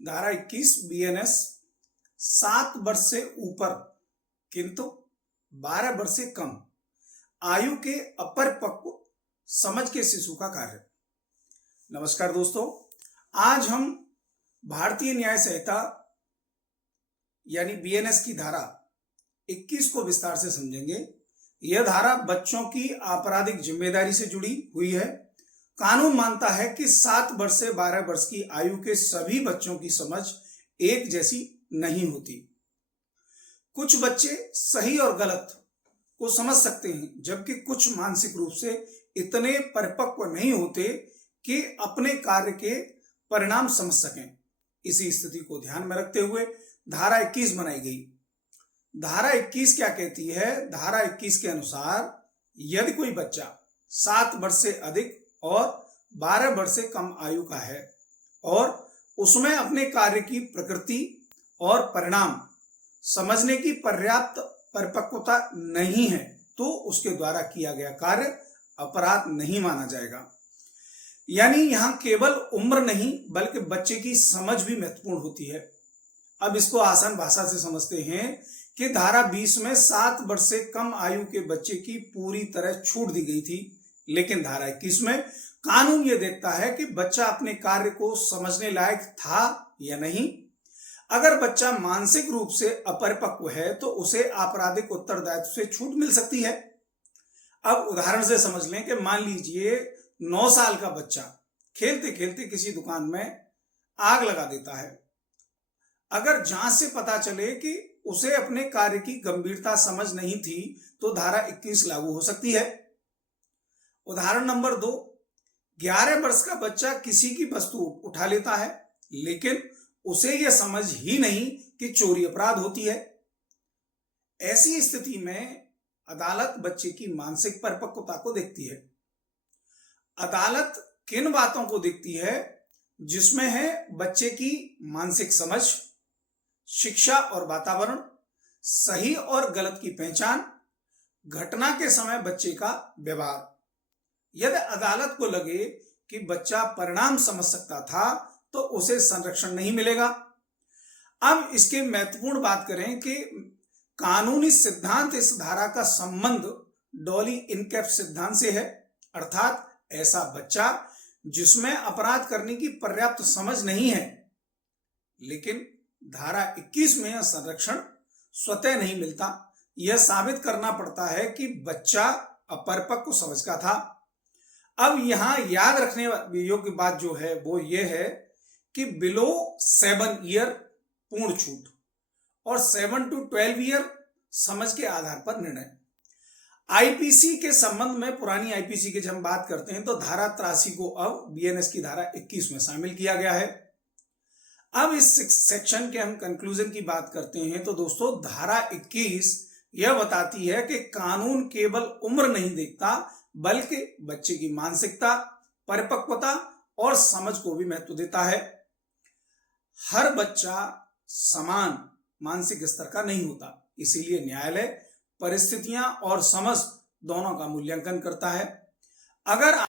धारा 21 बीएनएस 7 वर्ष से ऊपर किंतु 12 वर्ष से कम आयु के अपरिपक्व समझ के शिशु का कार्य। नमस्कार दोस्तों, आज हम भारतीय न्याय संहिता यानी बीएनएस की धारा 21 को विस्तार से समझेंगे। यह धारा बच्चों की आपराधिक जिम्मेदारी से जुड़ी हुई है। कानून मानता है कि 7 वर्ष से 12 वर्ष की आयु के सभी बच्चों की समझ एक जैसी नहीं होती। कुछ बच्चे सही और गलत को समझ सकते हैं, जबकि कुछ मानसिक रूप से इतने परिपक्व नहीं होते कि अपने कार्य के परिणाम समझ सकें। इसी स्थिति को ध्यान में रखते हुए धारा 21 बनाई गई। धारा 21 क्या कहती है? धारा 21 के अनुसार यदि कोई बच्चा 7 वर्ष से अधिक और 12 वर्ष से कम आयु का है और उसमें अपने कार्य की प्रकृति और परिणाम समझने की पर्याप्त परिपक्वता नहीं है, तो उसके द्वारा किया गया कार्य अपराध नहीं माना जाएगा। यानी यहां केवल उम्र नहीं बल्कि बच्चे की समझ भी महत्वपूर्ण होती है। अब इसको आसान भाषा से समझते हैं कि धारा 20 में 7 वर्ष से कम आयु के बच्चे की पूरी तरह छूट दी गई थी, लेकिन धारा 21 में कानून यह देखता है कि बच्चा अपने कार्य को समझने लायक था या नहीं। अगर बच्चा मानसिक रूप से अपरिपक्व है तो उसे आपराधिक उत्तरदायित्व से छूट मिल सकती है। अब उदाहरण से समझ लें कि मान लीजिए 9 साल का बच्चा खेलते खेलते किसी दुकान में आग लगा देता है। अगर जांच से पता चले कि उसे अपने कार्य की गंभीरता समझ नहीं थी तो धारा 21 लागू हो सकती है। उदाहरण नंबर 2, 11 वर्ष का बच्चा किसी की वस्तु उठा लेता है, लेकिन उसे यह समझ ही नहीं कि चोरी अपराध होती है। ऐसी स्थिति में अदालत बच्चे की मानसिक परिपक्वता को देखती है। अदालत किन बातों को देखती है? जिसमें है बच्चे की मानसिक समझ, शिक्षा और वातावरण, सही और गलत की पहचान, घटना के समय बच्चे का व्यवहार। यदि अदालत को लगे कि बच्चा परिणाम समझ सकता था तो उसे संरक्षण नहीं मिलेगा। अब इसके महत्वपूर्ण बात करें कि कानूनी सिद्धांत इस धारा का संबंध डॉली इनकैप सिद्धांत से है, अर्थात ऐसा बच्चा जिसमें अपराध करने की पर्याप्त समझ नहीं है, लेकिन धारा 21 में यह संरक्षण स्वतः नहीं मिलता। यह साबित करना पड़ता है कि बच्चा अपरिपक्व समझ का था। अब यहां याद रखने योग्य बात जो है वो ये है कि बिलो 7 ईयर पूर्ण छूट और 7 to 12 ईयर समझ के आधार पर निर्णय। आईपीसी के संबंध में पुरानी आईपीसी की जब हम बात करते हैं तो धारा 83 को अब बीएनएस की धारा 21 में शामिल किया गया है। अब इस सेक्शन के हम कंक्लूजन की बात करते हैं तो दोस्तों धारा 21 यह बताती है कि कानून केवल उम्र नहीं देखता बल्कि बच्चे की मानसिकता, परिपक्वता और समझ को भी महत्व देता है। हर बच्चा समान मानसिक स्तर का नहीं होता, इसीलिए न्यायालय परिस्थितियां और समझ दोनों का मूल्यांकन करता है। अगर